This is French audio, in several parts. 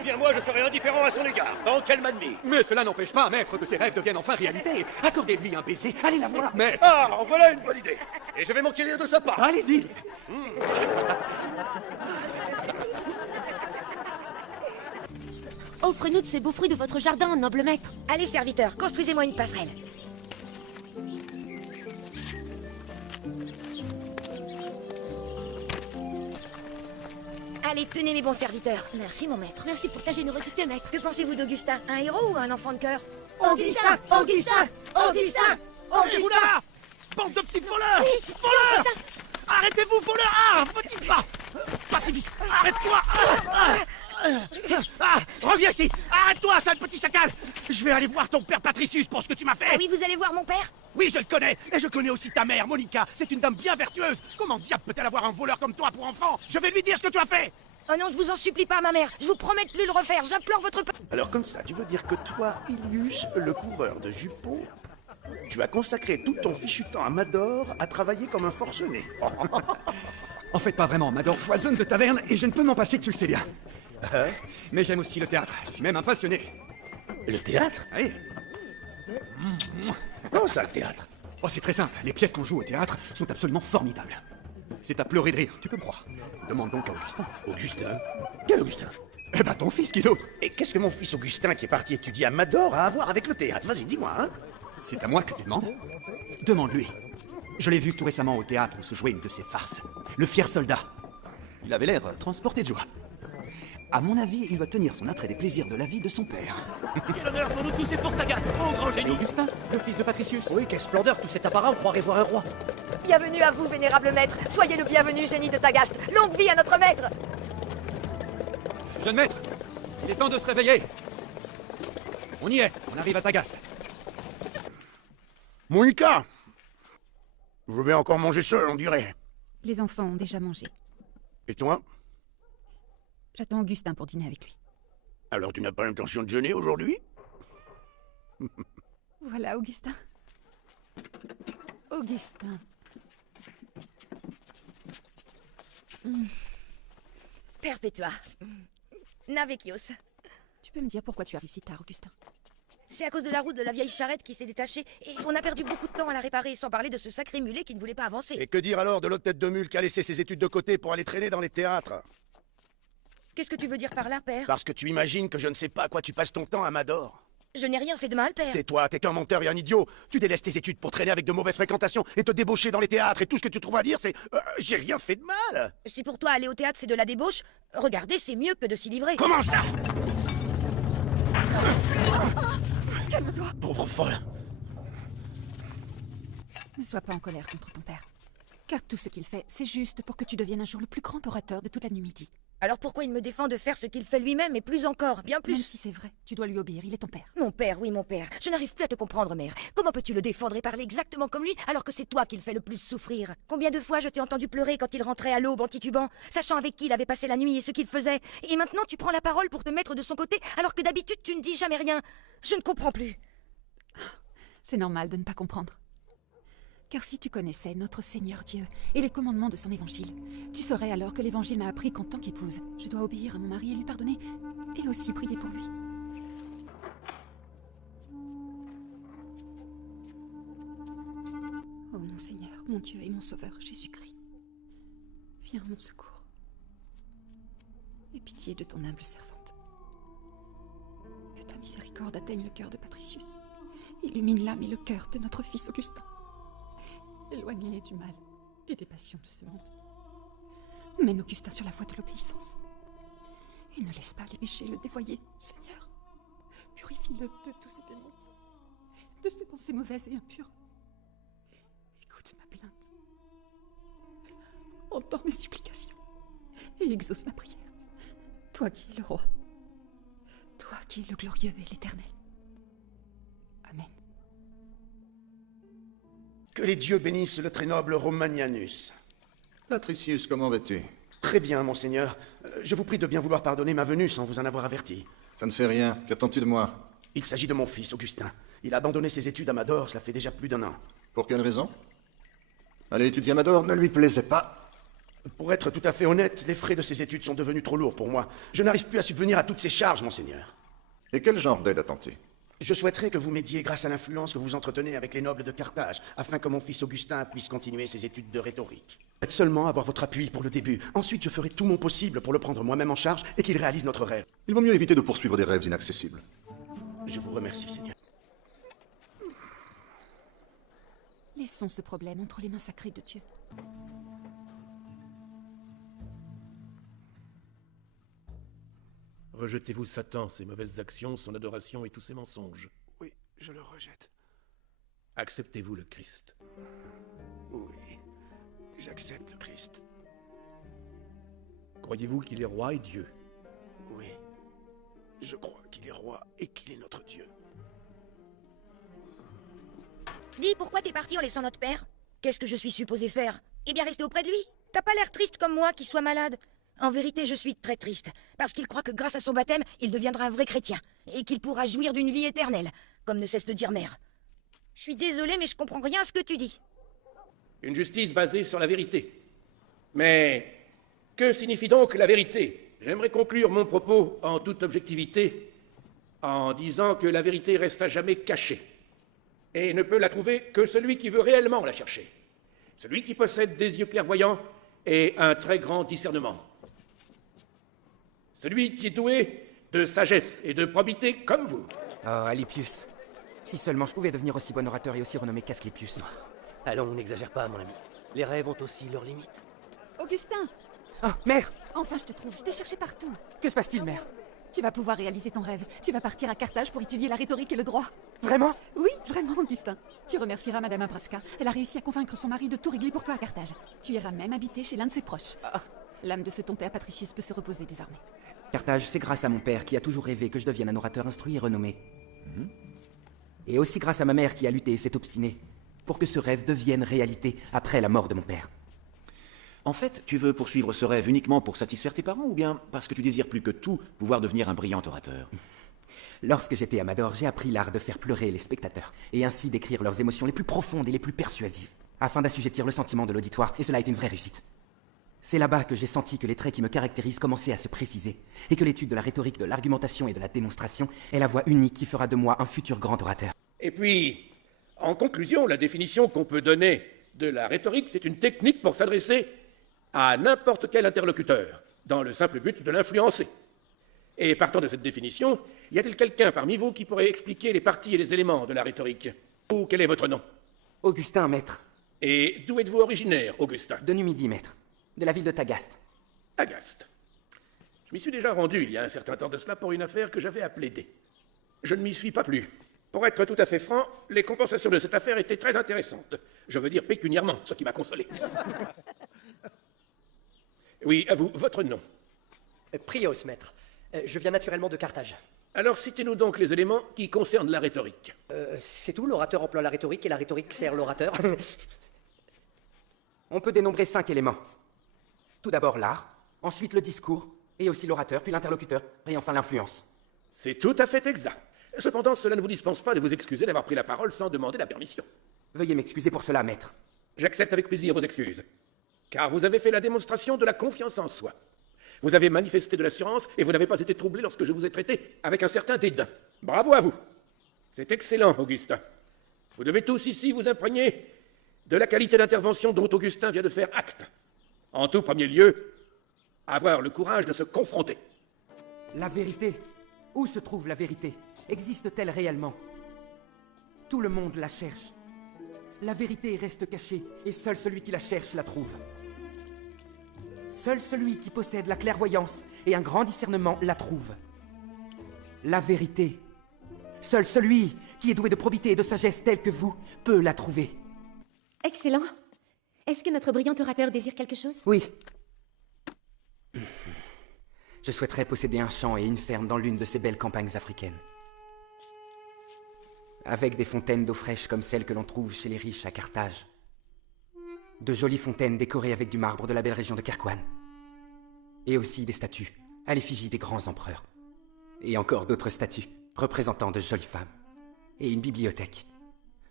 Eh bien moi, je serai indifférent à son égard, tant qu'elle m'admire. Mais cela n'empêche pas, maître, que ses rêves deviennent enfin réalité. Accordez-lui un baiser, allez la voir, maître. Ah, voilà une bonne idée. Et je vais m'enquérir de ce pas. Allez-y. Offrez-nous de ces beaux fruits de votre jardin, noble maître. Allez, serviteur, construisez-moi une passerelle. Allez, tenez mes bons serviteurs. Merci, mon maître. Merci pour ta générosité, maître. Que pensez-vous d'Augustin? Un héros ou un enfant de cœur? Augustin! Augustin! Augustin! Et vous là, bande de petits voleurs! Voleurs! Arrêtez-vous, voleurs! Ah, petit pas! Pas si vite! Arrête-toi! Reviens ici! Arrête-toi, sale petit chacal! Je vais aller voir ton père Patricius pour ce que tu m'as fait! Ah oui, vous allez voir mon père? Oui, je le connais! Et je connais aussi ta mère, Monica! C'est une dame bien vertueuse! Comment diable peut-elle avoir un voleur comme toi pour enfant? Je vais lui dire ce que tu as fait! Oh non, je vous en supplie pas, ma mère. Je vous promets de plus le refaire. J'implore votre... Alors comme ça, tu veux dire que toi, Ilius, le coureur de jupons, tu as consacré tout ton fichu temps à Mador à travailler comme un forcené. En fait, pas vraiment. Mador foisonne de taverne et je ne peux m'en passer, tu le sais bien. Mais j'aime aussi le théâtre. Je suis même un passionné. Le théâtre? Oui. Comment ça, le théâtre? Oh, c'est très simple. Les pièces qu'on joue au théâtre sont absolument formidables. C'est à pleurer de rire, tu peux me croire. Demande donc à Augustin. Augustin? Quel Augustin? Eh ben, ton fils, qui d'autre? Et qu'est-ce que mon fils Augustin, qui est parti étudier à Mador, a à voir avec le théâtre? Vas-y, dis-moi, hein? C'est à moi que tu demandes? Demande-lui. Je l'ai vu tout récemment au théâtre où se jouait une de ses farces. Le fier soldat. Il avait l'air transporté de joie. À mon avis, il doit tenir son attrait des plaisirs de la vie de son père. Quel honneur pour nous tous et pour Tagaste, ô grand C'est génie. Augustin, le fils de Patricius. Oui, quelle splendeur, tout cet apparat, on croirait voir un roi. Bienvenue à vous, vénérable maître. Soyez le bienvenu, génie de Tagaste. Longue vie à notre maître. Jeune maître, il est temps de se réveiller. On y est, on arrive à Tagaste. Monica! Je vais encore manger seul, on dirait. Les enfants ont déjà mangé. Et toi? J'attends Augustin pour dîner avec lui. Alors tu n'as pas l'intention de jeûner aujourd'hui? Voilà, Augustin. Augustin. Perpetua. Navecios. Tu peux me dire pourquoi tu arrives si tard, Augustin? C'est à cause de la roue de la vieille charrette qui s'est détachée et on a perdu beaucoup de temps à la réparer, sans parler de ce sacré mulet qui ne voulait pas avancer. Et que dire alors de l'autre tête de mule qui a laissé ses études de côté pour aller traîner dans les théâtres? Qu'est-ce que tu veux dire par là, père? Parce que tu imagines que je ne sais pas à quoi tu passes ton temps à Mador. Je n'ai rien fait de mal, père. Tais-toi, t'es qu'un menteur et un idiot. Tu délaisses tes études pour traîner avec de mauvaises fréquentations et te débaucher dans les théâtres et tout ce que tu trouves à dire c'est j'ai rien fait de mal. Si pour toi aller au théâtre c'est de la débauche, regardez, c'est mieux que de s'y livrer. Comment ça? Calme-toi. Pauvre folle. Ne sois pas en colère contre ton père. Car tout ce qu'il fait, c'est juste pour que tu deviennes un jour le plus grand orateur de toute la Numidie. Alors pourquoi il me défend de faire ce qu'il fait lui-même et plus encore, bien plus? Même si c'est vrai, tu dois lui obéir, il est ton père. Mon père, oui, mon père. Je n'arrive plus à te comprendre, mère. Comment peux-tu le défendre et parler exactement comme lui alors que c'est toi qui le fais le plus souffrir? Combien de fois je t'ai entendu pleurer quand il rentrait à l'aube en titubant, sachant avec qui il avait passé la nuit et ce qu'il faisait. Et maintenant tu prends la parole pour te mettre de son côté alors que d'habitude tu ne dis jamais rien. Je ne comprends plus. C'est normal de ne pas comprendre. Car si tu connaissais notre Seigneur Dieu et les commandements de son évangile, tu saurais alors que l'évangile m'a appris qu'en tant qu'épouse, je dois obéir à mon mari et lui pardonner, et aussi prier pour lui. Oh mon Seigneur, mon Dieu et mon Sauveur, Jésus-Christ, viens à mon secours. Aie pitié de ton humble servante. Que ta miséricorde atteigne le cœur de Patricius. Illumine l'âme et le cœur de notre fils Augustin. Éloigne-les du mal et des passions de ce monde. Mène Augustin sur la voie de l'obéissance. Et ne laisse pas les péchés le dévoyer, Seigneur. Purifie-le de tous ses démons, de ses pensées mauvaises et impures. Écoute ma plainte. Entends mes supplications et exauce ma prière. Toi qui es le roi. Toi qui es le glorieux et l'éternel. Amen. Que les dieux bénissent le très noble Romanianus. Patricius, comment vas-tu? Très bien, monseigneur. Je vous prie de bien vouloir pardonner ma venue sans vous en avoir averti. Ça ne fait rien. Qu'attends-tu de moi? Il s'agit de mon fils, Augustin. Il a abandonné ses études à Mador, cela fait déjà plus d'1 an. Pour quelle raison? Aller étudier à Mador ne lui plaisait pas. Pour être tout à fait honnête, les frais de ces études sont devenus trop lourds pour moi. Je n'arrive plus à subvenir à toutes ces charges, monseigneur. Et quel genre d'aide attends-tu? Je souhaiterais que vous m'aidiez grâce à l'influence que vous entretenez avec les nobles de Carthage, afin que mon fils Augustin puisse continuer ses études de rhétorique. Faites seulement avoir votre appui pour le début. Ensuite, je ferai tout mon possible pour le prendre moi-même en charge et qu'il réalise notre rêve. Il vaut mieux éviter de poursuivre des rêves inaccessibles. Je vous remercie, Seigneur. Laissons ce problème entre les mains sacrées de Dieu. Rejetez-vous Satan, ses mauvaises actions, son adoration et tous ses mensonges. Oui, je le rejette. Acceptez-vous le Christ. Oui, j'accepte le Christ. Croyez-vous qu'il est roi et Dieu? Oui, je crois qu'il est roi et qu'il est notre Dieu. Dis, pourquoi t'es parti en laissant notre père? Qu'est-ce que je suis supposé faire? Eh bien, rester auprès de lui? T'as pas l'air triste comme moi qui soit malade. En vérité, je suis très triste, parce qu'il croit que grâce à son baptême, il deviendra un vrai chrétien, et qu'il pourra jouir d'une vie éternelle, comme ne cesse de dire mère. Je suis désolée, mais je comprends rien à ce que tu dis. Une justice basée sur la vérité. Mais que signifie donc la vérité? J'aimerais conclure mon propos en toute objectivité en disant que la vérité reste à jamais cachée et ne peut la trouver que celui qui veut réellement la chercher. Celui qui possède des yeux clairvoyants et un très grand discernement. Celui qui est doué de sagesse et de probité comme vous. Oh, Alypius. Si seulement je pouvais devenir aussi bon orateur et aussi renommé qu'Asclepius. Allons, n'exagère pas, mon ami. Les rêves ont aussi leurs limites. Augustin! Oh, mère! Enfin, je te trouve. Je t'ai cherché partout. Que se passe-t-il, mère? Tu vas pouvoir réaliser ton rêve. Tu vas partir à Carthage pour étudier la rhétorique et le droit. Vraiment? Oui, vraiment, Augustin. Tu remercieras Madame Abrasca. Elle a réussi à convaincre son mari de tout régler pour toi à Carthage. Tu iras même habiter chez l'un de ses proches. L'âme de feu ton père Patricius peut se reposer désormais. Carthage, c'est grâce à mon père qui a toujours rêvé que je devienne un orateur instruit et renommé. Et aussi grâce à ma mère qui a lutté et s'est obstinée pour que ce rêve devienne réalité après la mort de mon père. En fait, tu veux poursuivre ce rêve uniquement pour satisfaire tes parents ou bien parce que tu désires plus que tout pouvoir devenir un brillant orateur? Lorsque j'étais à Mador, j'ai appris l'art de faire pleurer les spectateurs et ainsi d'écrire leurs émotions les plus profondes et les plus persuasives afin d'assujettir le sentiment de l'auditoire, et cela a été une vraie réussite. C'est là-bas que j'ai senti que les traits qui me caractérisent commençaient à se préciser et que l'étude de la rhétorique, de l'argumentation et de la démonstration est la voie unique qui fera de moi un futur grand orateur. Et puis, en conclusion, la définition qu'on peut donner de la rhétorique, c'est une technique pour s'adresser à n'importe quel interlocuteur, dans le simple but de l'influencer. Et partant de cette définition, y a-t-il quelqu'un parmi vous qui pourrait expliquer les parties et les éléments de la rhétorique? Ou quel est votre nom? Augustin, maître. Et d'où êtes-vous originaire, Augustin? De Numidie, maître. De la ville de Tagaste. Tagaste. Je m'y suis déjà rendu il y a un certain temps de cela pour une affaire que j'avais à plaider. Je ne m'y suis pas plu. Pour être tout à fait franc, les compensations de cette affaire étaient très intéressantes. Je veux dire pécuniairement, ce qui m'a consolé. Oui, à vous, votre nom? Prios, maître. Je viens naturellement de Carthage. Alors citez-nous donc les éléments qui concernent la rhétorique. C'est tout, l'orateur emploie la rhétorique et la rhétorique sert l'orateur. On peut dénombrer 5 éléments. Tout d'abord l'art, ensuite le discours, et aussi l'orateur, puis l'interlocuteur, et enfin l'influence. C'est tout à fait exact. Cependant, cela ne vous dispense pas de vous excuser d'avoir pris la parole sans demander la permission. Veuillez m'excuser pour cela, maître. J'accepte avec plaisir vos excuses. Car vous avez fait la démonstration de la confiance en soi. Vous avez manifesté de l'assurance et vous n'avez pas été troublé lorsque je vous ai traité avec un certain dédain. Bravo à vous. C'est excellent, Augustin. Vous devez tous ici vous imprégner de la qualité d'intervention dont Augustin vient de faire acte. En tout premier lieu, avoir le courage de se confronter. La vérité. Où se trouve la vérité? Existe-t-elle réellement? Tout le monde la cherche. La vérité reste cachée, et seul celui qui la cherche la trouve. Seul celui qui possède la clairvoyance et un grand discernement la trouve. La vérité. Seul celui qui est doué de probité et de sagesse telle que vous peut la trouver. Excellent. Est-ce que notre brillant orateur désire quelque chose? Oui. Je souhaiterais posséder un champ et une ferme dans l'une de ces belles campagnes africaines. Avec des fontaines d'eau fraîche comme celles que l'on trouve chez les riches à Carthage. De jolies fontaines décorées avec du marbre de la belle région de Kerkouan. Et aussi des statues à l'effigie des grands empereurs. Et encore d'autres statues représentant de jolies femmes. Et une bibliothèque.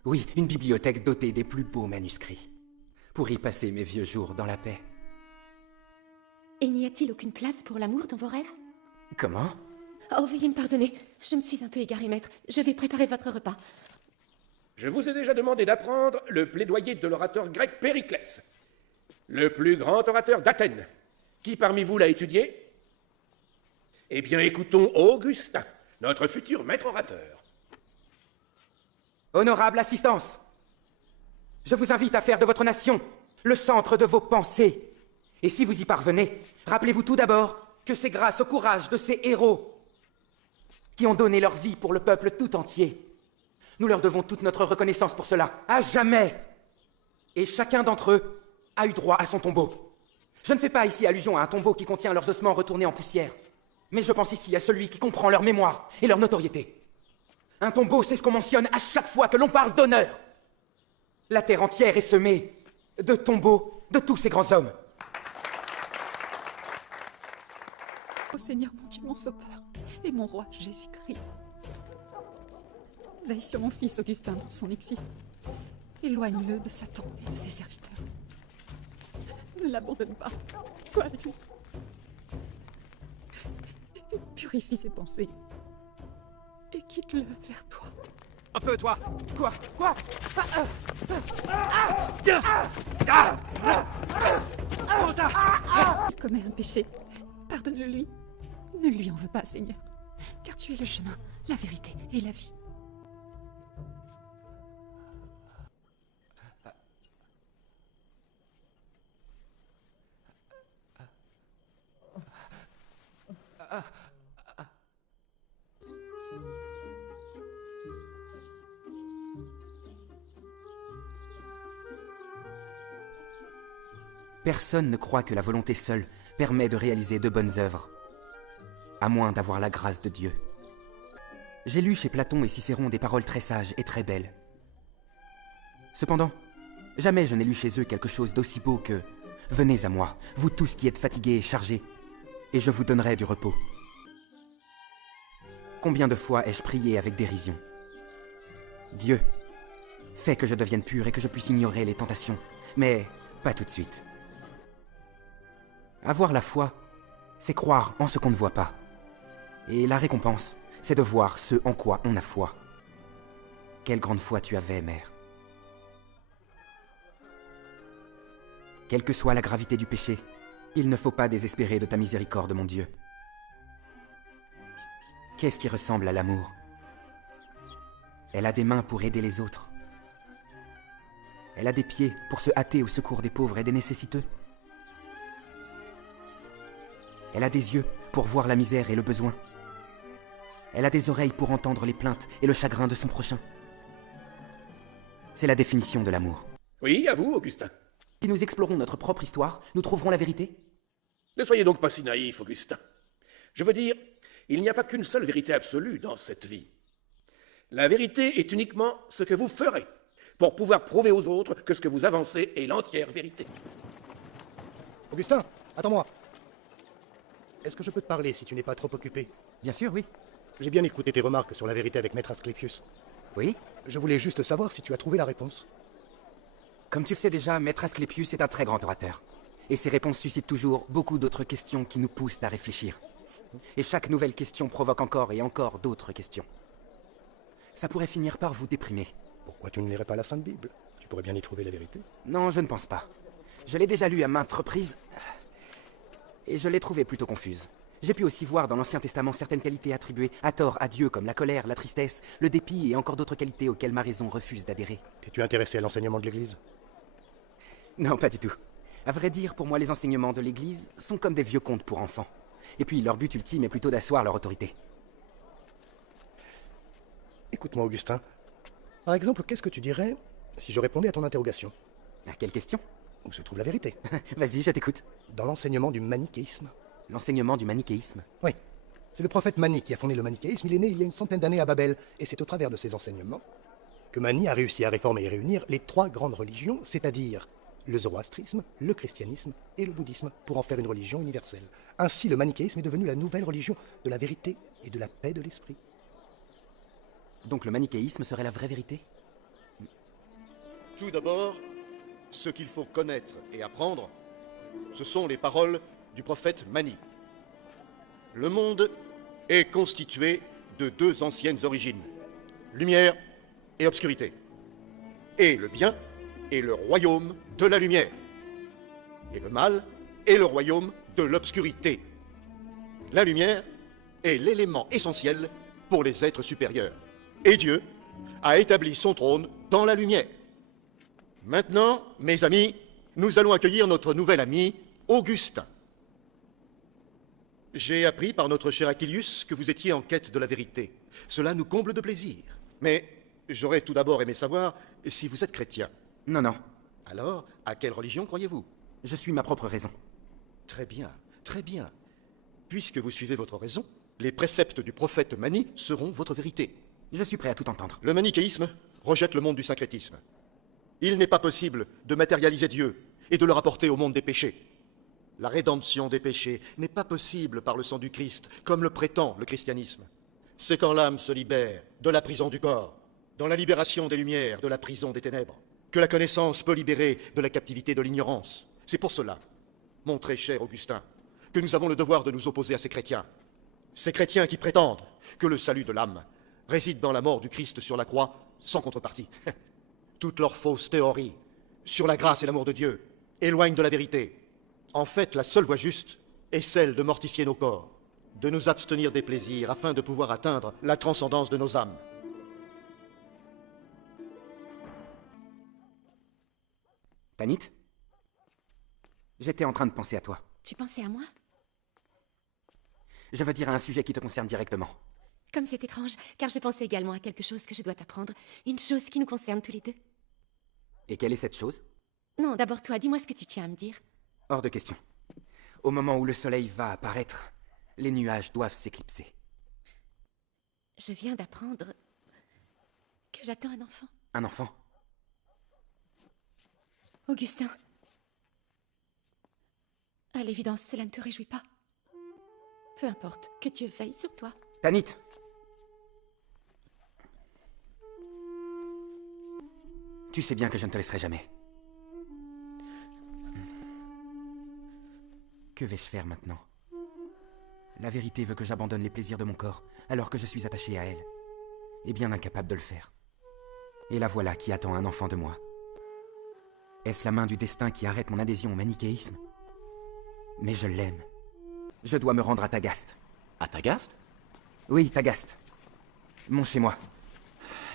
Oui, une bibliothèque dotée des plus beaux manuscrits. Pour y passer mes vieux jours dans la paix. Et n'y a-t-il aucune place pour l'amour dans vos rêves? Comment? Oh, veuillez me pardonner. Je me suis un peu égarée, maître. Je vais préparer votre repas. Je vous ai déjà demandé d'apprendre le plaidoyer de l'orateur grec Périclès, le plus grand orateur d'Athènes. Qui parmi vous l'a étudié? Eh bien, écoutons Augustin, notre futur maître orateur. Honorable assistance, je vous invite à faire de votre nation le centre de vos pensées. Et si vous y parvenez, rappelez-vous tout d'abord que c'est grâce au courage de ces héros qui ont donné leur vie pour le peuple tout entier. Nous leur devons toute notre reconnaissance pour cela, à jamais. Et chacun d'entre eux a eu droit à son tombeau. Je ne fais pas ici allusion à un tombeau qui contient leurs ossements retournés en poussière, mais je pense ici à celui qui comprend leur mémoire et leur notoriété. Un tombeau, c'est ce qu'on mentionne à chaque fois que l'on parle d'honneur. La terre entière est semée de tombeaux de tous ces grands hommes. Ô Seigneur, mon Dieu, mon Sauveur, et mon roi Jésus-Christ, veille sur mon fils Augustin dans son exil. Éloigne-le de Satan et de ses serviteurs. Ne l'abandonne pas. Sois avec lui. Purifie ses pensées. Et quitte-le vers toi. Un peu, toi. Quoi? Quoi? Il commet un péché. Pardonne-le-lui. Ne lui en veux pas, Seigneur. Car tu es le chemin, la vérité et la vie. Personne ne croit que la volonté seule permet de réaliser de bonnes œuvres, à moins d'avoir la grâce de Dieu. J'ai lu chez Platon et Cicéron des paroles très sages et très belles. Cependant, jamais je n'ai lu chez eux quelque chose d'aussi beau que « Venez à moi, vous tous qui êtes fatigués et chargés, et je vous donnerai du repos. » Combien de fois ai-je prié avec dérision? Dieu, fais que je devienne pur et que je puisse ignorer les tentations, mais pas tout de suite. Avoir la foi, c'est croire en ce qu'on ne voit pas. Et la récompense, c'est de voir ce en quoi on a foi. Quelle grande foi tu avais, mère. Quelle que soit la gravité du péché, il ne faut pas désespérer de ta miséricorde, mon Dieu. Qu'est-ce qui ressemble à l'amour? Elle a des mains pour aider les autres. Elle a des pieds pour se hâter au secours des pauvres et des nécessiteux. Elle a des yeux pour voir la misère et le besoin. Elle a des oreilles pour entendre les plaintes et le chagrin de son prochain. C'est la définition de l'amour. Oui, à vous, Augustin. Si nous explorons notre propre histoire, nous trouverons la vérité? Ne soyez donc pas si naïf, Augustin. Je veux dire, il n'y a pas qu'une seule vérité absolue dans cette vie. La vérité est uniquement ce que vous ferez pour pouvoir prouver aux autres que ce que vous avancez est l'entière vérité. Augustin, attends-moi. Est-ce que je peux te parler si tu n'es pas trop occupé? Bien sûr, oui. J'ai bien écouté tes remarques sur la vérité avec Maître Asclépius. Oui? Je voulais juste savoir si tu as trouvé la réponse. Comme tu le sais déjà, Maître Asclépius est un très grand orateur. Et ses réponses suscitent toujours beaucoup d'autres questions qui nous poussent à réfléchir. Et chaque nouvelle question provoque encore et encore d'autres questions. Ça pourrait finir par vous déprimer. Pourquoi tu ne lirais pas la Sainte Bible? Tu pourrais bien y trouver la vérité. Non, je ne pense pas. Je l'ai déjà lu à maintes reprises, et je l'ai trouvée plutôt confuse. J'ai pu aussi voir dans l'Ancien Testament certaines qualités attribuées à tort à Dieu, comme la colère, la tristesse, le dépit et encore d'autres qualités auxquelles ma raison refuse d'adhérer. T'es-tu intéressé à l'enseignement de l'Église? Non, pas du tout. À vrai dire, pour moi, les enseignements de l'Église sont comme des vieux contes pour enfants. Et puis, leur but ultime est plutôt d'asseoir leur autorité. Écoute-moi, Augustin. Par exemple, qu'est-ce que tu dirais si je répondais à ton interrogation? À quelle question? Où se trouve la vérité? Vas-y, je t'écoute. Dans l'enseignement du manichéisme. L'enseignement du manichéisme? Oui. C'est le prophète Mani qui a fondé le manichéisme. Il est né il y a une centaine d'années à Babel. Et c'est au travers de ses enseignements que Mani a réussi à réformer et réunir les trois grandes religions, c'est-à-dire le zoroastrisme, le christianisme et le bouddhisme, pour en faire une religion universelle. Ainsi, le manichéisme est devenu la nouvelle religion de la vérité et de la paix de l'esprit. Donc le manichéisme serait la vraie vérité? Tout d'abord, ce qu'il faut connaître et apprendre, ce sont les paroles du du prophète Mani. Le monde est constitué de deux anciennes origines, lumière et obscurité. Et le bien est le royaume de la lumière. Et le mal est le royaume de l'obscurité. La lumière est l'élément essentiel pour les êtres supérieurs. Et Dieu a établi son trône dans la lumière. Maintenant, mes amis, nous allons accueillir notre nouvel ami, Augustin. J'ai appris par notre cher Aquilius que vous étiez en quête de la vérité. Cela nous comble de plaisir. Mais j'aurais tout d'abord aimé savoir si vous êtes chrétien. Non, non. Alors, à quelle religion croyez-vous? Je suis ma propre raison. Très bien, très bien. Puisque vous suivez votre raison, les préceptes du prophète Mani seront votre vérité. Je suis prêt à tout entendre. Le manichéisme rejette le monde du syncrétisme. Il n'est pas possible de matérialiser Dieu et de le rapporter au monde des péchés. La rédemption des péchés n'est pas possible par le sang du Christ, comme le prétend le christianisme. C'est quand l'âme se libère de la prison du corps, dans la libération des lumières de la prison des ténèbres, que la connaissance peut libérer de la captivité de l'ignorance. C'est pour cela, mon très cher Augustin, que nous avons le devoir de nous opposer à ces chrétiens qui prétendent que le salut de l'âme réside dans la mort du Christ sur la croix, sans contrepartie. Toutes leurs fausses théories sur la grâce et l'amour de Dieu éloignent de la vérité. En fait, la seule voie juste est celle de mortifier nos corps, de nous abstenir des plaisirs afin de pouvoir atteindre la transcendance de nos âmes. Tanit? J'étais en train de penser à toi. Tu pensais à moi? Je veux dire à un sujet qui te concerne directement. Comme c'est étrange, car je pensais également à quelque chose que je dois t'apprendre. Une chose qui nous concerne tous les deux. Et quelle est cette chose? Non, d'abord toi, dis-moi ce que tu tiens à me dire. Hors de question. Au moment où le soleil va apparaître, les nuages doivent s'éclipser. Je viens d'apprendre que j'attends un enfant. Un enfant? Augustin. À l'évidence, cela ne te réjouit pas. Peu importe, que Dieu veille sur toi. Tanit! Tu sais bien que je ne te laisserai jamais. Que vais-je faire maintenant? La vérité veut que j'abandonne les plaisirs de mon corps, alors que je suis attaché à elle, et bien incapable de le faire. Et la voilà qui attend un enfant de moi. Est-ce la main du destin qui arrête mon adhésion au manichéisme? Mais je l'aime. Je dois me rendre à Tagaste. À Tagaste? Oui, Tagaste. Mon chez-moi.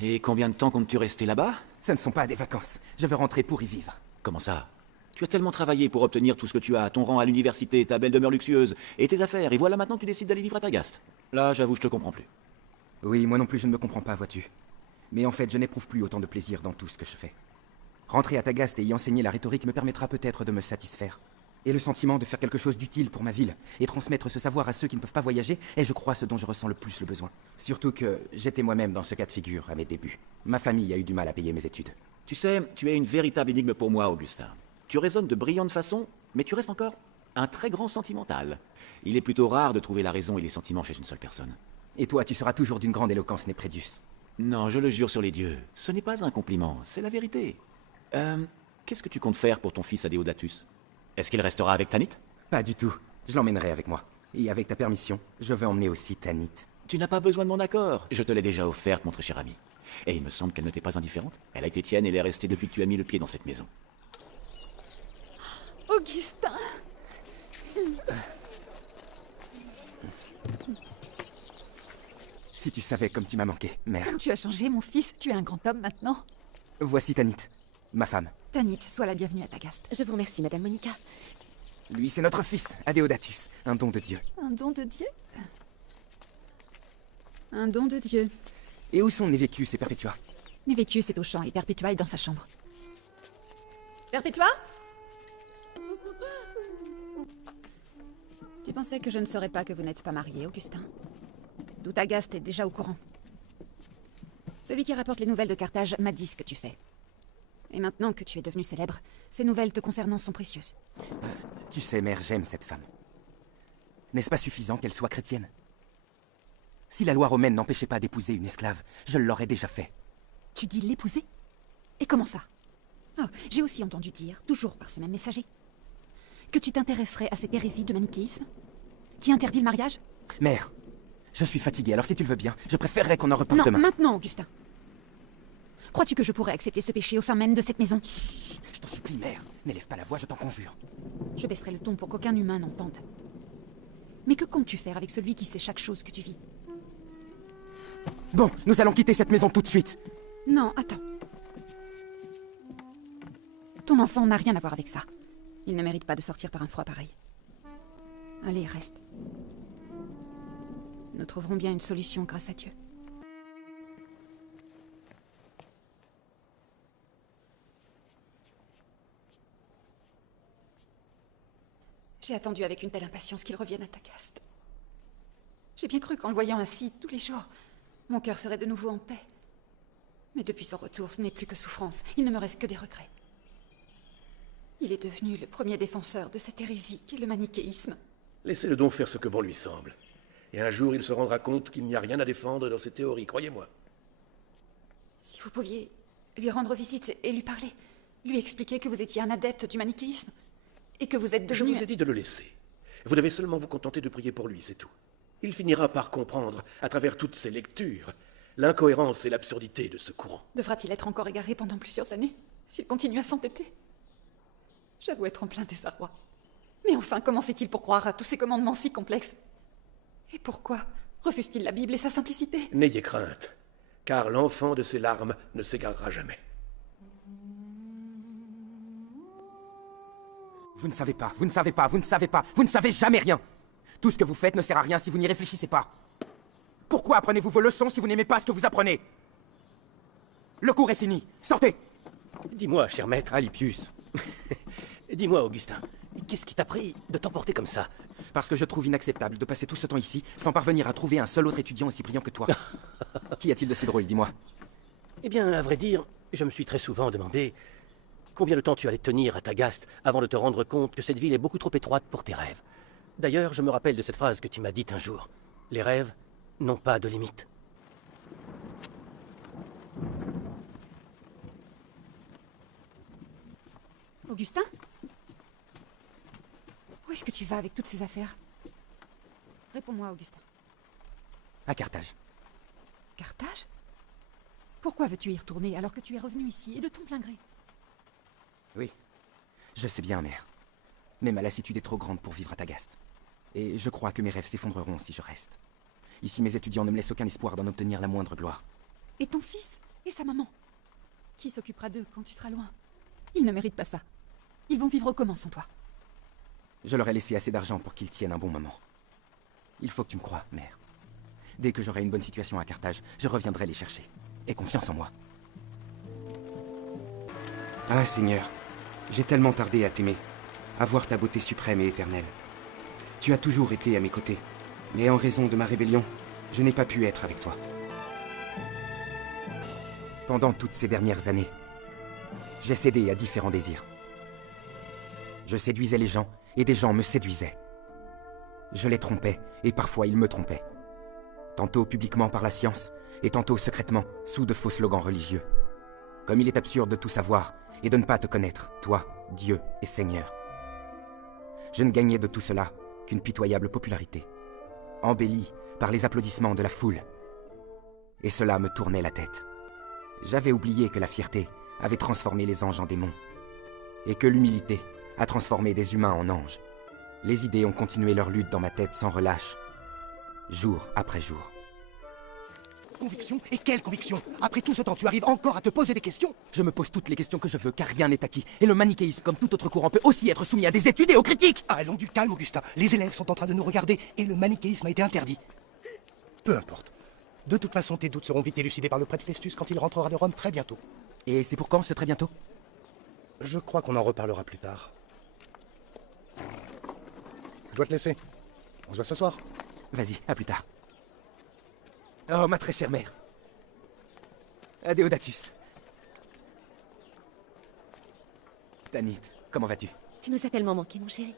Et combien de temps comptes-tu rester là-bas? Ce ne sont pas des vacances. Je veux rentrer pour y vivre. Comment ça? Tu as tellement travaillé pour obtenir tout ce que tu as, ton rang à l'université, ta belle demeure luxueuse, et tes affaires, et voilà maintenant que tu décides d'aller vivre à Tagaste. Là, j'avoue, je te comprends plus. Oui, moi non plus je ne me comprends pas, vois-tu. Mais en fait, je n'éprouve plus autant de plaisir dans tout ce que je fais. Rentrer à Tagaste et y enseigner la rhétorique me permettra peut-être de me satisfaire. Et le sentiment de faire quelque chose d'utile pour ma ville, et transmettre ce savoir à ceux qui ne peuvent pas voyager, est, je crois, ce dont je ressens le plus le besoin. Surtout que j'étais moi-même dans ce cas de figure à mes débuts. Ma famille a eu du mal à payer mes études. Tu sais, tu es une véritable énigme pour moi, Augustin. Tu raisonnes de brillante façon, mais tu restes encore un très grand sentimental. Il est plutôt rare de trouver la raison et les sentiments chez une seule personne. Et toi, tu seras toujours d'une grande éloquence, Népredius. Non, je le jure sur les dieux. Ce n'est pas un compliment, c'est la vérité. Qu'est-ce que tu comptes faire pour ton fils Adéodatus? Est-ce qu'il restera avec Tanit? Pas du tout. Je l'emmènerai avec moi. Et avec ta permission, je vais emmener aussi Tanit. Tu n'as pas besoin de mon accord. Je te l'ai déjà offerte, mon très cher ami. Et il me semble qu'elle ne t'est pas indifférente. Elle a été tienne et elle est restée depuis que tu as mis le pied dans cette maison. Augustin! Si tu savais comme tu m'as manqué, mère. Comme tu as changé, mon fils, tu es un grand homme maintenant. Voici Tanit, ma femme. Tanit, sois la bienvenue à Tagaste. Je vous remercie, Madame Monica. Lui, c'est notre fils, Adéodatus, un don de Dieu. Un don de Dieu? Un don de Dieu. Et où sont Névécus et Perpétua? Névécus est au champ et Perpétua est dans sa chambre. Perpétua? Tu pensais que je ne saurais pas que vous n'êtes pas marié, Augustin? D'où Tagaste est déjà au courant. Celui qui rapporte les nouvelles de Carthage m'a dit ce que tu fais. Et maintenant que tu es devenu célèbre, ces nouvelles te concernant sont précieuses. Tu sais, mère, j'aime cette femme. N'est-ce pas suffisant qu'elle soit chrétienne? Si la loi romaine n'empêchait pas d'épouser une esclave, je l'aurais déjà fait. Tu dis l'épouser? Et comment ça? Oh, j'ai aussi entendu dire, toujours par ce même messager, que tu t'intéresserais à cette hérésie du manichéisme? Qui interdit le mariage? Mère, je suis fatigué, alors si tu le veux bien, je préférerais qu'on en reparle Non, demain. maintenant, Augustin. Crois-tu que je pourrais accepter ce péché au sein même de cette maison? Chut, je t'en supplie, mère. N'élève pas la voix, je t'en conjure. Je baisserai le ton pour qu'aucun humain n'entende. Mais que comptes-tu faire avec celui qui sait chaque chose que tu vis? Bon, nous allons quitter cette maison tout de suite. Non, attends. Ton enfant n'a rien à voir avec ça. Il ne mérite pas de sortir par un froid pareil. Allez, reste. Nous trouverons bien une solution grâce à Dieu. J'ai attendu avec une telle impatience qu'il revienne à Tagaste. J'ai bien cru qu'en le voyant ainsi tous les jours, mon cœur serait de nouveau en paix. Mais depuis son retour, ce n'est plus que souffrance. Il ne me reste que des regrets. Il est devenu le premier défenseur de cette hérésie qu'est le manichéisme. Laissez-le donc faire ce que bon lui semble. Et un jour, il se rendra compte qu'il n'y a rien à défendre dans ses théories, croyez-moi. Si vous pouviez lui rendre visite et lui parler, lui expliquer que vous étiez un adepte du manichéisme, et que vous êtes devenu... Je vous ai dit de le laisser. Vous devez seulement vous contenter de prier pour lui, c'est tout. Il finira par comprendre, à travers toutes ses lectures, l'incohérence et l'absurdité de ce courant. Devra-t-il être encore égaré pendant plusieurs années, s'il continue à s'entêter? J'avoue être en plein désarroi. Mais enfin, comment fait-il pour croire à tous ces commandements si complexes? Et pourquoi refuse-t-il la Bible et sa simplicité? N'ayez crainte, car l'enfant de ses larmes ne s'égarera jamais. Vous ne savez pas, vous ne savez pas, vous ne savez pas, vous ne savez jamais rien. Tout ce que vous faites ne sert à rien si vous n'y réfléchissez pas. Pourquoi apprenez-vous vos leçons si vous n'aimez pas ce que vous apprenez? Le cours est fini, sortez! Dis-moi, cher maître. Alypius. Dis-moi, Augustin, qu'est-ce qui t'a pris de t'emporter comme ça? Parce que je trouve inacceptable de passer tout ce temps ici sans parvenir à trouver un seul autre étudiant aussi brillant que toi. Qu'y a-t-il de si drôle, dis-moi? Eh bien, à vrai dire, je me suis très souvent demandé combien de temps tu allais tenir à Tagaste avant de te rendre compte que cette ville est beaucoup trop étroite pour tes rêves. D'ailleurs, je me rappelle de cette phrase que tu m'as dite un jour. Les rêves n'ont pas de limite. Augustin? Où est-ce que tu vas avec toutes ces affaires? Réponds-moi, Augustin. À Carthage. Carthage? Pourquoi veux-tu y retourner alors que tu es revenu ici, et de ton plein gré? Oui, je sais bien, mère. Mais ma lassitude est trop grande pour vivre à Tagaste. Et je crois que mes rêves s'effondreront si je reste. Ici, mes étudiants ne me laissent aucun espoir d'en obtenir la moindre gloire. Et ton fils? Et sa maman? Qui s'occupera d'eux quand tu seras loin? Ils ne méritent pas ça. Ils vont vivre comment sans toi? Je leur ai laissé assez d'argent pour qu'ils tiennent un bon moment. Il faut que tu me croies, mère. Dès que j'aurai une bonne situation à Carthage, je reviendrai les chercher. Aie confiance en moi. Ah, Seigneur, j'ai tellement tardé à t'aimer, à voir ta beauté suprême et éternelle. Tu as toujours été à mes côtés, mais en raison de ma rébellion, je n'ai pas pu être avec toi. Pendant toutes ces dernières années, j'ai cédé à différents désirs. Je séduisais les gens, et des gens me séduisaient. Je les trompais, et parfois ils me trompaient. Tantôt publiquement par la science, et tantôt secrètement, sous de faux slogans religieux. Comme il est absurde de tout savoir, et de ne pas te connaître, toi, Dieu et Seigneur. Je ne gagnais de tout cela qu'une pitoyable popularité, embellie par les applaudissements de la foule. Et cela me tournait la tête. J'avais oublié que la fierté avait transformé les anges en démons, et que l'humilité a transformé des humains en anges. Les idées ont continué leur lutte dans ma tête sans relâche, jour après jour. Conviction? Et quelle conviction? Après tout ce temps, tu arrives encore à te poser des questions? Je me pose toutes les questions que je veux, car rien n'est acquis. Et le manichéisme, comme tout autre courant, peut aussi être soumis à des études et aux critiques. Allons du calme, Augustin. Les élèves sont en train de nous regarder, et le manichéisme a été interdit. Peu importe. De toute façon, tes doutes seront vite élucidés par le prêtre Festus quand il rentrera de Rome très bientôt. Et c'est pour quand, ce très bientôt? Je crois qu'on en reparlera plus tard. Je dois te laisser. On se voit ce soir. Vas-y, à plus tard. Oh, ma très chère mère. Adéodatus. Tanit, comment vas-tu? Tu nous as tellement manqué, mon chéri.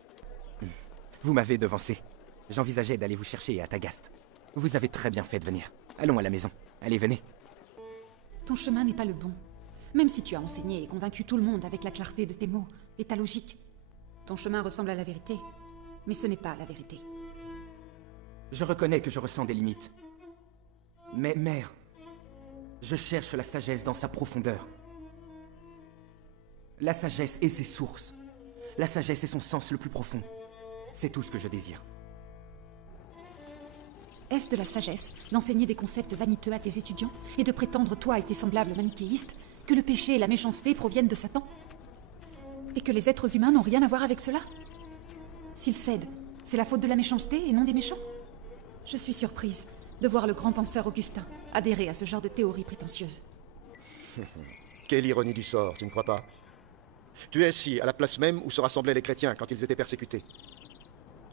Vous m'avez devancé. J'envisageais d'aller vous chercher à Tagaste. Vous avez très bien fait de venir. Allons à la maison. Allez, venez. Ton chemin n'est pas le bon. Même si tu as enseigné et convaincu tout le monde avec la clarté de tes mots et ta logique. Ton chemin ressemble à la vérité, mais ce n'est pas la vérité. Je reconnais que je ressens des limites. Mais, mère, je cherche la sagesse dans sa profondeur. La sagesse et ses sources. La sagesse et son sens le plus profond. C'est tout ce que je désire. Est-ce de la sagesse d'enseigner des concepts vaniteux à tes étudiants et de prétendre, toi et tes semblables manichéistes, que le péché et la méchanceté proviennent de Satan? Et que les êtres humains n'ont rien à voir avec cela? S'ils cèdent, c'est la faute de la méchanceté et non des méchants? Je suis surprise de voir le grand penseur Augustin adhérer à ce genre de théorie prétentieuse. Quelle ironie du sort, tu ne crois pas? Tu es ici, à la place même où se rassemblaient les chrétiens quand ils étaient persécutés.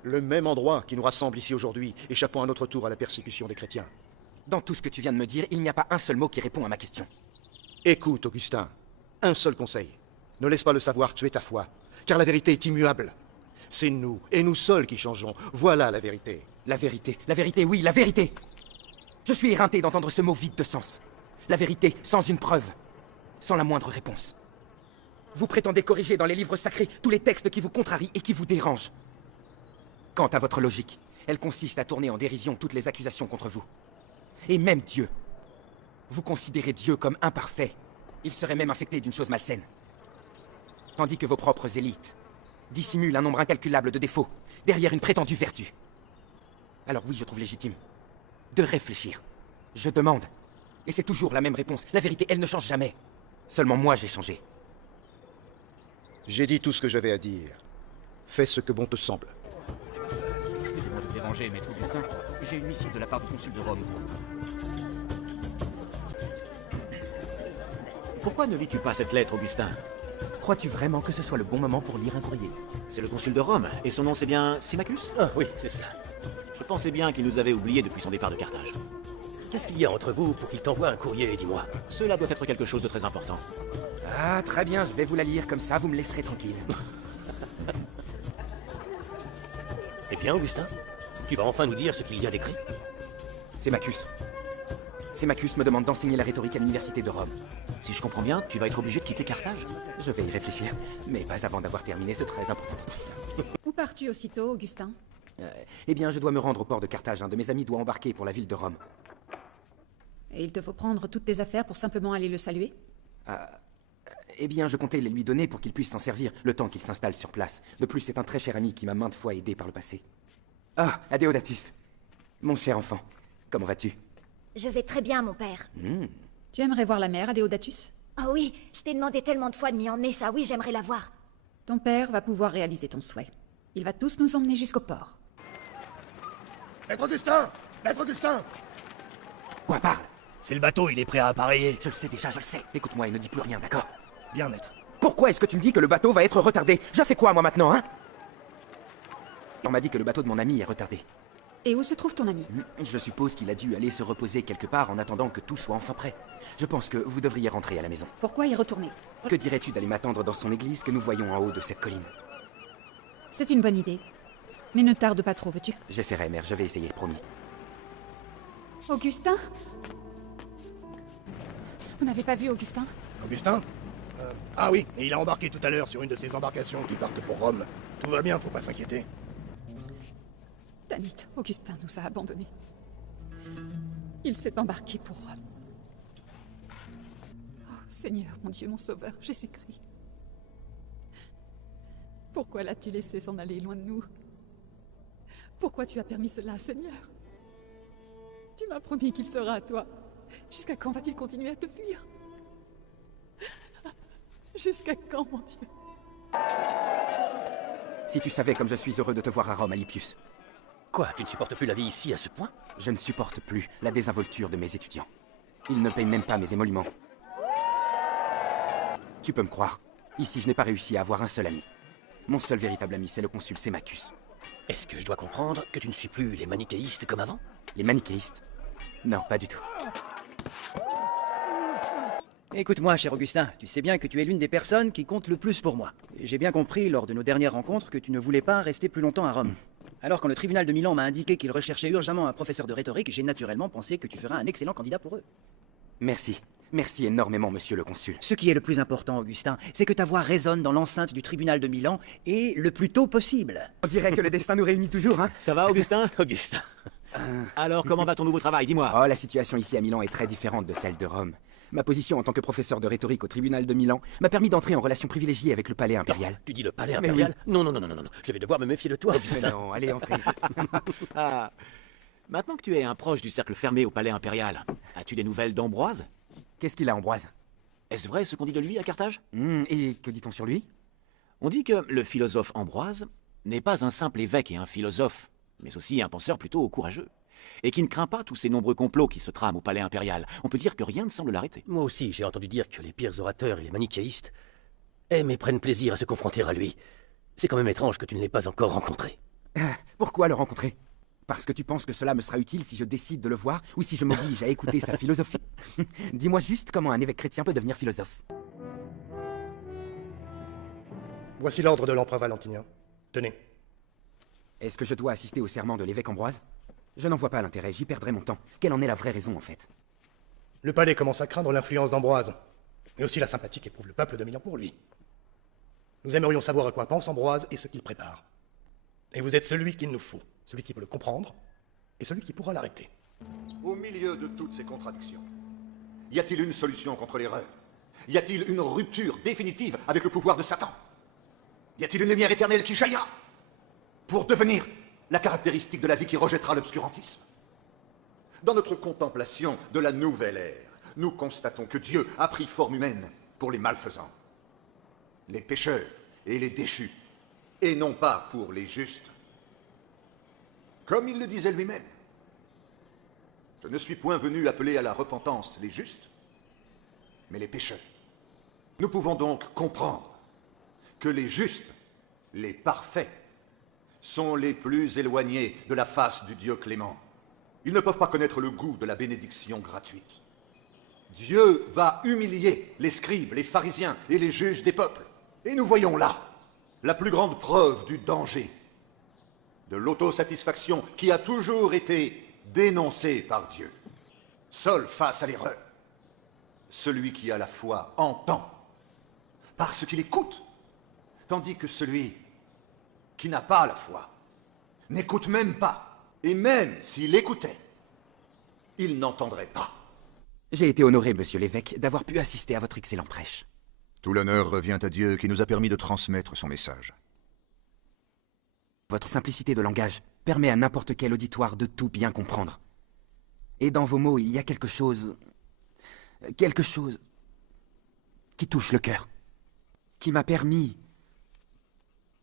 Le même endroit qui nous rassemble ici aujourd'hui, échappant à notre tour à la persécution des chrétiens. Dans tout ce que tu viens de me dire, il n'y a pas un seul mot qui répond à ma question. Écoute, Augustin, un seul conseil. Ne laisse pas le savoir tuer ta foi, car la vérité est immuable. C'est nous, et nous seuls qui changeons. Voilà la vérité. La vérité, oui, la vérité! Je suis éreinté d'entendre ce mot vide de sens. La vérité, sans une preuve, sans la moindre réponse. Vous prétendez corriger dans les livres sacrés tous les textes qui vous contrarient et qui vous dérangent. Quant à votre logique, elle consiste à tourner en dérision toutes les accusations contre vous. Et même Dieu. Vous considérez Dieu comme imparfait. Il serait même infecté d'une chose malsaine. Tandis que vos propres élites dissimulent un nombre incalculable de défauts derrière une prétendue vertu. Alors oui, je trouve légitime de réfléchir. Je demande. Et c'est toujours la même réponse. La vérité, elle ne change jamais. Seulement moi, j'ai changé. J'ai dit tout ce que j'avais à dire. Fais ce que bon te semble. Excusez-moi de déranger, maître Augustin. J'ai une missive de la part du consul de Rome. Pourquoi ne lis-tu pas cette lettre, Augustin? Crois-tu vraiment que ce soit le bon moment pour lire un courrier? C'est le consul de Rome, et son nom c'est bien Symmachus? Ah oui, c'est ça. Je pensais bien qu'il nous avait oubliés depuis son départ de Carthage. Qu'est-ce qu'il y a entre vous pour qu'il t'envoie un courrier, dis-moi? Cela doit être quelque chose de très important. Ah, très bien, je vais vous la lire, comme ça vous me laisserez tranquille. Eh bien, Augustin, tu vas enfin nous dire ce qu'il y a d'écrit? Symmachus. Symmachus me demande d'enseigner la rhétorique à l'université de Rome. Si je comprends bien, tu vas être obligé de quitter Carthage? Je vais y réfléchir, mais pas avant d'avoir terminé ce très important entretien. Où pars-tu aussitôt, Augustin? Eh bien, je dois me rendre au port de Carthage. Un de mes amis doit embarquer pour la ville de Rome. Et il te faut prendre toutes tes affaires pour simplement aller le saluer? Eh bien, je comptais les lui donner pour qu'il puisse s'en servir, le temps qu'il s'installe sur place. De plus, c'est un très cher ami qui m'a maintes fois aidé par le passé. Ah, Adéodatus. Mon cher enfant, comment vas-tu? Je vais très bien, mon père. Tu aimerais voir la mère, Adéodatus? Oh oui, je t'ai demandé tellement de fois de m'y emmener, ça oui, j'aimerais la voir. Ton père va pouvoir réaliser ton souhait. Il va tous nous emmener jusqu'au port. Maître Augustin! Maître Augustin! Quoi, parle? C'est le bateau, il est prêt à appareiller. Je le sais déjà, je le sais. Écoute-moi et ne dis plus rien, d'accord? Bien, maître. Pourquoi est-ce que tu me dis que le bateau va être retardé? Je fais quoi, moi, maintenant, hein? On m'a dit que le bateau de mon ami est retardé. Et où se trouve ton ami? Je suppose qu'il a dû aller se reposer quelque part en attendant que tout soit enfin prêt. Je pense que vous devriez rentrer à la maison. Pourquoi y retourner? Que dirais-tu d'aller m'attendre dans son église que nous voyons en haut de cette colline? C'est une bonne idée. Mais ne tarde pas trop, veux-tu? J'essaierai, mère, je vais essayer, promis. Augustin? Vous n'avez pas vu Augustin? Augustin? Ah oui, et il a embarqué tout à l'heure sur une de ces embarcations qui partent pour Rome. Tout va bien, faut pas s'inquiéter. Tanit, Augustin nous a abandonnés. Il s'est embarqué pour Rome. Oh, Seigneur, mon Dieu, mon Sauveur, Jésus-Christ. Pourquoi l'as-tu laissé s'en aller loin de nous? Pourquoi tu as permis cela, Seigneur? Tu m'as promis qu'il sera à toi. Jusqu'à quand va-t-il continuer à te fuir? Jusqu'à quand, mon Dieu? Si tu savais comme je suis heureux de te voir à Rome, Alypius. Quoi, tu ne supportes plus la vie ici à ce point? Je ne supporte plus la désinvolture de mes étudiants. Ils ne payent même pas mes émoluments. Tu peux me croire, ici je n'ai pas réussi à avoir un seul ami. Mon seul véritable ami, c'est le consul Symmachus. Est-ce que je dois comprendre que tu ne suis plus les manichéistes comme avant? Les manichéistes? Non, pas du tout. Écoute-moi, cher Augustin, tu sais bien que tu es l'une des personnes qui comptent le plus pour moi. Et j'ai bien compris lors de nos dernières rencontres que tu ne voulais pas rester plus longtemps à Rome. Alors quand le tribunal de Milan m'a indiqué qu'il recherchait urgemment un professeur de rhétorique, j'ai naturellement pensé que tu feras un excellent candidat pour eux. Merci. Merci énormément, monsieur le consul. Ce qui est le plus important, Augustin, c'est que ta voix résonne dans l'enceinte du tribunal de Milan, et le plus tôt possible. On dirait que le destin nous réunit toujours, hein? Ça va, Augustin? Augustin. Alors, comment va ton nouveau travail? Dis-moi. Oh, la situation ici à Milan est très différente de celle de Rome. Ma position en tant que professeur de rhétorique au tribunal de Milan m'a permis d'entrer en relation privilégiée avec le palais impérial. Tu dis le palais Mais impérial? oui. Non, non, non, non, non, non. Je vais devoir me méfier de toi, Mais Augustin. non, allez, entrez. Ah. Maintenant que tu es un proche du cercle fermé au palais impérial, as-tu des nouvelles d'Ambroise? Qu'est-ce qu'il a, Ambroise? Est-ce vrai ce qu'on dit de lui à Carthage? Et que dit-on sur lui? On dit que le philosophe Ambroise n'est pas un simple évêque et un philosophe, mais aussi un penseur plutôt courageux, et qui ne craint pas tous ces nombreux complots qui se trament au palais impérial. On peut dire que rien ne semble l'arrêter. Moi aussi, j'ai entendu dire que les pires orateurs et les manichéistes aiment et prennent plaisir à se confronter à lui. C'est quand même étrange que tu ne l'aies pas encore rencontré. Pourquoi le rencontrer? Parce que tu penses que cela me sera utile si je décide de le voir ou si je m'oblige à écouter sa philosophie? Dis-moi juste comment un évêque chrétien peut devenir philosophe. Voici l'ordre de l'empereur Valentinien. Tenez. Est-ce que je dois assister au serment de l'évêque Ambroise? Je n'en vois pas l'intérêt, j'y perdrai mon temps. Quelle en est la vraie raison, en fait? Le palais commence à craindre l'influence d'Ambroise, mais aussi la sympathie qu'éprouve le peuple de Milan pour lui. Nous aimerions savoir à quoi pense Ambroise et ce qu'il prépare. Et vous êtes celui qu'il nous faut, celui qui peut le comprendre, et celui qui pourra l'arrêter. Au milieu de toutes ces contradictions, y a-t-il une solution contre l'erreur? Y a-t-il une rupture définitive avec le pouvoir de Satan? Y a-t-il une lumière éternelle qui jaillira pour devenir la caractéristique de la vie qui rejettera l'obscurantisme? Dans notre contemplation de la nouvelle ère, nous constatons que Dieu a pris forme humaine pour les malfaisants, les pécheurs et les déchus, et non pas pour les justes. Comme il le disait lui-même, je ne suis point venu appeler à la repentance les justes, mais les pécheurs. Nous pouvons donc comprendre que les justes, les parfaits, sont les plus éloignés de la face du Dieu clément. Ils ne peuvent pas connaître le goût de la bénédiction gratuite. Dieu va humilier les scribes, les pharisiens et les juges des peuples. Et nous voyons là la plus grande preuve du danger, de l'autosatisfaction qui a toujours été dénoncée par Dieu. Seul face à l'erreur, celui qui a la foi entend, parce qu'il écoute, tandis que celui qui n'a pas la foi n'écoute même pas, et même s'il écoutait, il n'entendrait pas. J'ai été honoré, monsieur l'évêque, d'avoir pu assister à votre excellent prêche. Tout l'honneur revient à Dieu qui nous a permis de transmettre son message. Votre simplicité de langage permet à n'importe quel auditoire de tout bien comprendre. Et dans vos mots, il y a quelque chose qui touche le cœur, qui m'a permis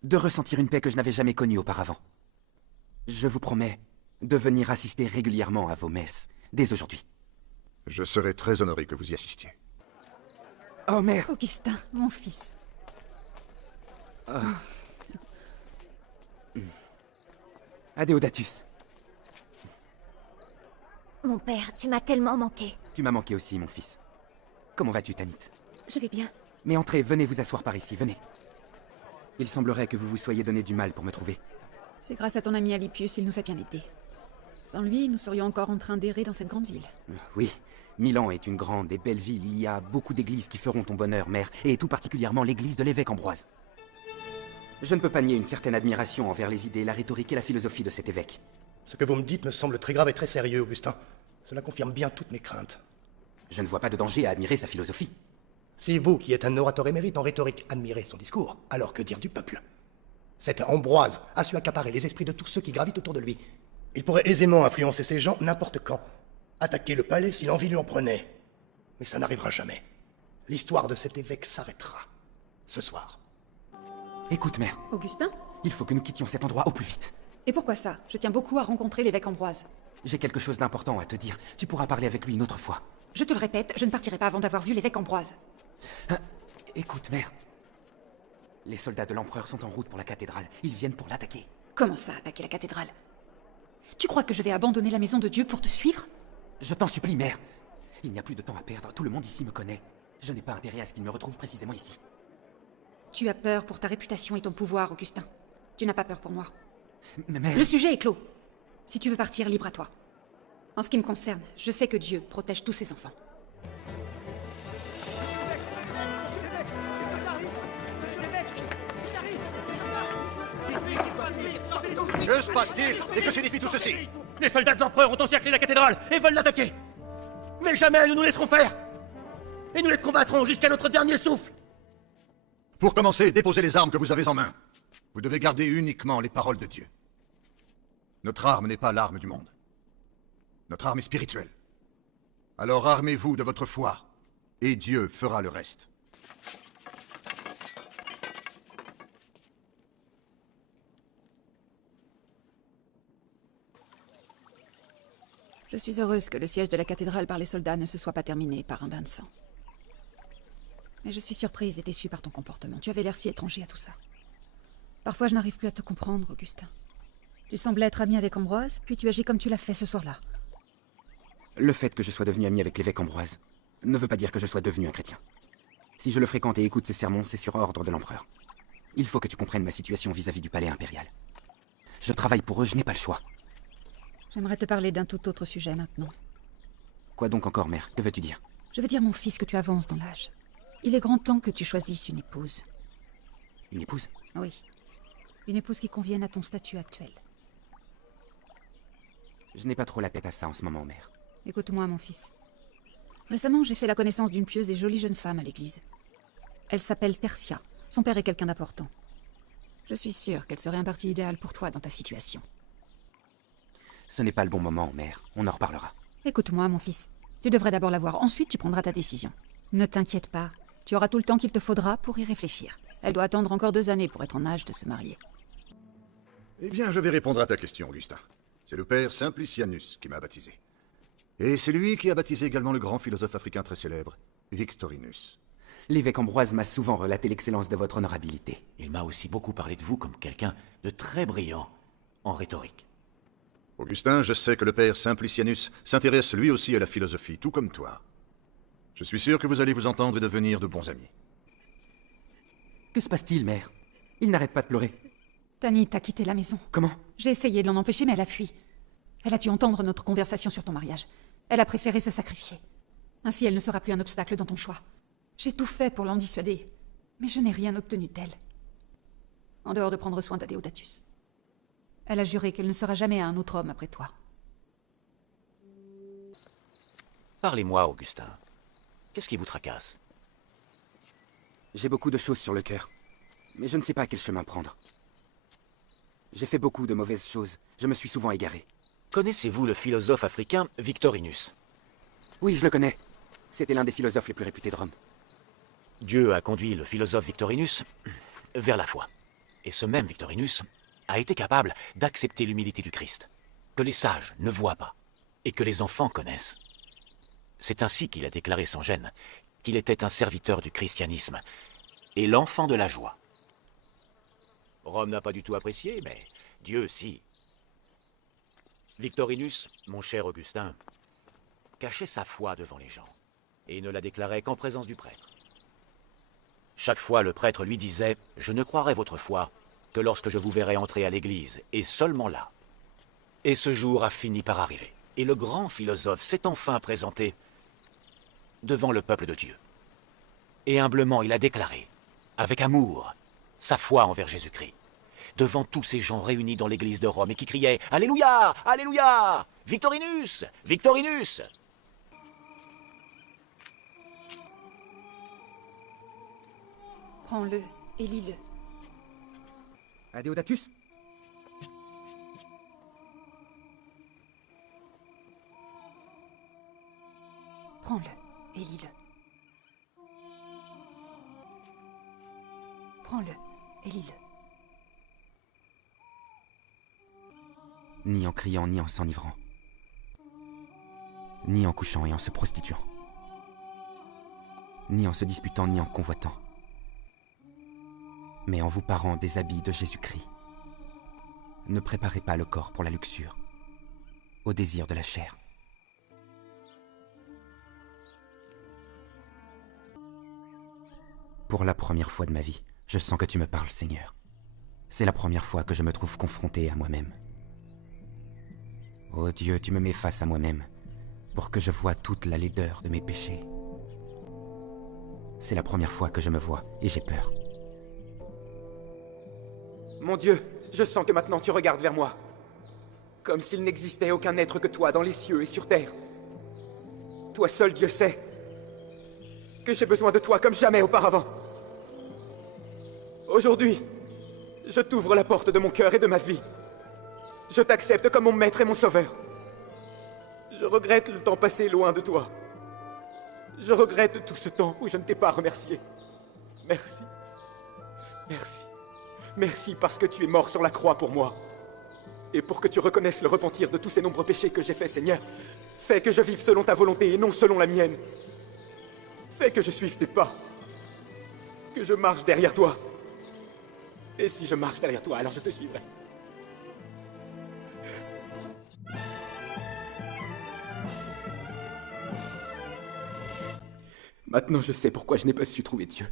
de ressentir une paix que je n'avais jamais connue auparavant. Je vous promets de venir assister régulièrement à vos messes, dès aujourd'hui. Je serais très honoré que vous y assistiez. Oh, mère! Augustin, mon fils. Adéodatus. Mon père, tu m'as tellement manqué. Tu m'as manqué aussi, mon fils. Comment vas-tu, Tanit? Je vais bien. Mais entrez, venez vous asseoir par ici, venez. Il semblerait que vous vous soyez donné du mal pour me trouver. C'est grâce à ton ami Alipius, il nous a bien aidés. Sans lui, nous serions encore en train d'errer dans cette grande ville. Oui, Milan est une grande et belle ville. Il y a beaucoup d'églises qui feront ton bonheur, mère, et tout particulièrement l'église de l'évêque Ambroise. Je ne peux pas nier une certaine admiration envers les idées, la rhétorique et la philosophie de cet évêque. Ce que vous me dites me semble très grave et très sérieux, Augustin. Cela confirme bien toutes mes craintes. Je ne vois pas de danger à admirer sa philosophie. Si vous, qui êtes un orateur émérite en rhétorique, admirez son discours, alors que dire du peuple? Cet Ambroise a su accaparer les esprits de tous ceux qui gravitent autour de lui. Il pourrait aisément influencer ces gens n'importe quand. Attaquer le palais si l'envie lui en prenait. Mais ça n'arrivera jamais. L'histoire de cet évêque s'arrêtera. Ce soir. Écoute, mère. Augustin? Il faut que nous quittions cet endroit au plus vite. Et pourquoi ça? Je tiens beaucoup à rencontrer l'évêque Ambroise. J'ai quelque chose d'important à te dire. Tu pourras parler avec lui une autre fois. Je te le répète, je ne partirai pas avant d'avoir vu l'évêque Ambroise. Écoute, mère. Les soldats de l'empereur sont en route pour la cathédrale. Ils viennent pour l'attaquer. Comment ça, attaquer la cathédrale? Tu crois que je vais abandonner la maison de Dieu pour te suivre? Je t'en supplie, mère. Il n'y a plus de temps à perdre. Tout le monde ici me connaît. Je n'ai pas intérêt à ce qu'il me retrouve précisément ici. Tu as peur pour ta réputation et ton pouvoir, Augustin. Tu n'as pas peur pour moi. Mais mère... Le sujet est clos. Si tu veux partir, libre à toi. En ce qui me concerne, je sais que Dieu protège tous ses enfants. Que se passe-t-il et que signifie tout ceci? Les soldats de l'empereur ont encerclé la cathédrale et veulent l'attaquer. Mais jamais nous nous laisserons faire. Et nous les combattrons jusqu'à notre dernier souffle. Pour commencer, déposez les armes que vous avez en main. Vous devez garder uniquement les paroles de Dieu. Notre arme n'est pas l'arme du monde. Notre arme est spirituelle. Alors armez-vous de votre foi, et Dieu fera le reste. Je suis heureuse que le siège de la cathédrale par les soldats ne se soit pas terminé par un bain de sang. Mais je suis surprise et déçue par ton comportement. Tu avais l'air si étranger à tout ça. Parfois, je n'arrive plus à te comprendre, Augustin. Tu semblais être ami avec Ambroise, puis tu agis comme tu l'as fait ce soir-là. Le fait que je sois devenu ami avec l'évêque Ambroise ne veut pas dire que je sois devenu un chrétien. Si je le fréquente et écoute ses sermons, c'est sur ordre de l'empereur. Il faut que tu comprennes ma situation vis-à-vis du palais impérial. Je travaille pour eux, je n'ai pas le choix. J'aimerais te parler d'un tout autre sujet maintenant. Quoi donc encore, mère? Que veux-tu dire? Je veux dire, mon fils, que tu avances dans l'âge. Il est grand temps que tu choisisses une épouse. Une épouse? Oui. Une épouse qui convienne à ton statut actuel. Je n'ai pas trop la tête à ça en ce moment, mère. Écoute-moi, mon fils. Récemment, j'ai fait la connaissance d'une pieuse et jolie jeune femme à l'église. Elle s'appelle Tertia. Son père est quelqu'un d'important. Je suis sûre qu'elle serait un parti idéal pour toi dans ta situation. Ce n'est pas le bon moment, mère. On en reparlera. Écoute-moi, mon fils. Tu devrais d'abord la voir. Ensuite, tu prendras ta décision. Ne t'inquiète pas. Tu auras tout le temps qu'il te faudra pour y réfléchir. Elle doit attendre encore 2 années pour être en âge de se marier. Eh bien, je vais répondre à ta question, Augustin. C'est le père Simplicianus qui m'a baptisé. Et c'est lui qui a baptisé également le grand philosophe africain très célèbre, Victorinus. L'évêque Ambroise m'a souvent relaté l'excellence de votre honorabilité. Il m'a aussi beaucoup parlé de vous comme quelqu'un de très brillant en rhétorique. Augustin, je sais que le père Simplicianus s'intéresse lui aussi à la philosophie, tout comme toi. Je suis sûr que vous allez vous entendre et devenir de bons amis. Que se passe-t-il, mère? Il n'arrête pas de pleurer. Tanit a quitté la maison. Comment? J'ai essayé de l'en empêcher, mais elle a fui. Elle a dû entendre notre conversation sur ton mariage. Elle a préféré se sacrifier. Ainsi, elle ne sera plus un obstacle dans ton choix. J'ai tout fait pour l'en dissuader, mais je n'ai rien obtenu d'elle. En dehors de prendre soin d'Adéodatus. Elle a juré qu'elle ne sera jamais à un autre homme après toi. Parlez-moi, Augustin. Qu'est-ce qui vous tracasse? J'ai beaucoup de choses sur le cœur, mais je ne sais pas quel chemin prendre. J'ai fait beaucoup de mauvaises choses. Je me suis souvent égaré. Connaissez-vous le philosophe africain Victorinus? Oui, je le connais. C'était l'un des philosophes les plus réputés de Rome. Dieu a conduit le philosophe Victorinus vers la foi. Et ce même Victorinus a été capable d'accepter l'humilité du Christ, que les sages ne voient pas, et que les enfants connaissent. C'est ainsi qu'il a déclaré sans gêne qu'il était un serviteur du christianisme et l'enfant de la joie. Rome n'a pas du tout apprécié, mais Dieu si. Victorinus, mon cher Augustin, cachait sa foi devant les gens et ne la déclarait qu'en présence du prêtre. Chaque fois, le prêtre lui disait « Je ne croirai votre foi que lorsque je vous verrai entrer à l'église, et seulement là. » Et ce jour a fini par arriver. Et le grand philosophe s'est enfin présenté devant le peuple de Dieu. Et humblement, il a déclaré, avec amour, sa foi envers Jésus-Christ, devant tous ces gens réunis dans l'église de Rome et qui criaient « Alléluia! Alléluia! Victorinus! Victorinus !» Prends-le et lis-le. Adéodatus? Prends-le et lis-le. Prends-le et lis-le. Ni en criant, ni en s'enivrant. Ni en couchant et en se prostituant. Ni en se disputant, ni en convoitant. Mais en vous parant des habits de Jésus-Christ. Ne préparez pas le corps pour la luxure, au désir de la chair. Pour la première fois de ma vie, je sens que tu me parles, Seigneur. C'est la première fois que je me trouve confronté à moi-même. Ô Dieu, tu me mets face à moi-même, pour que je voie toute la laideur de mes péchés. C'est la première fois que je me vois, et j'ai peur. Mon Dieu, je sens que maintenant tu regardes vers moi. Comme s'il n'existait aucun être que toi dans les cieux et sur terre. Toi seul, Dieu sait, que j'ai besoin de toi comme jamais auparavant. Aujourd'hui, je t'ouvre la porte de mon cœur et de ma vie. Je t'accepte comme mon maître et mon sauveur. Je regrette le temps passé loin de toi. Je regrette tout ce temps où je ne t'ai pas remercié. Merci. Merci. Merci parce que tu es mort sur la croix pour moi. Et pour que tu reconnaisses le repentir de tous ces nombreux péchés que j'ai faits, Seigneur. Fais que je vive selon ta volonté et non selon la mienne. Fais que je suive tes pas. Que je marche derrière toi. Et si je marche derrière toi, alors je te suivrai. Maintenant, je sais pourquoi je n'ai pas su trouver Dieu.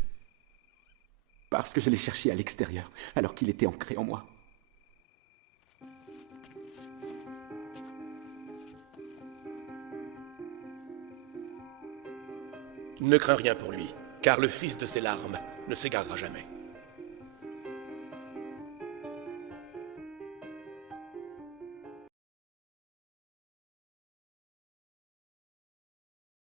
Parce que je l'ai cherché à l'extérieur, alors qu'il était ancré en moi. Ne crains rien pour lui, car le fils de ses larmes ne s'égarera jamais.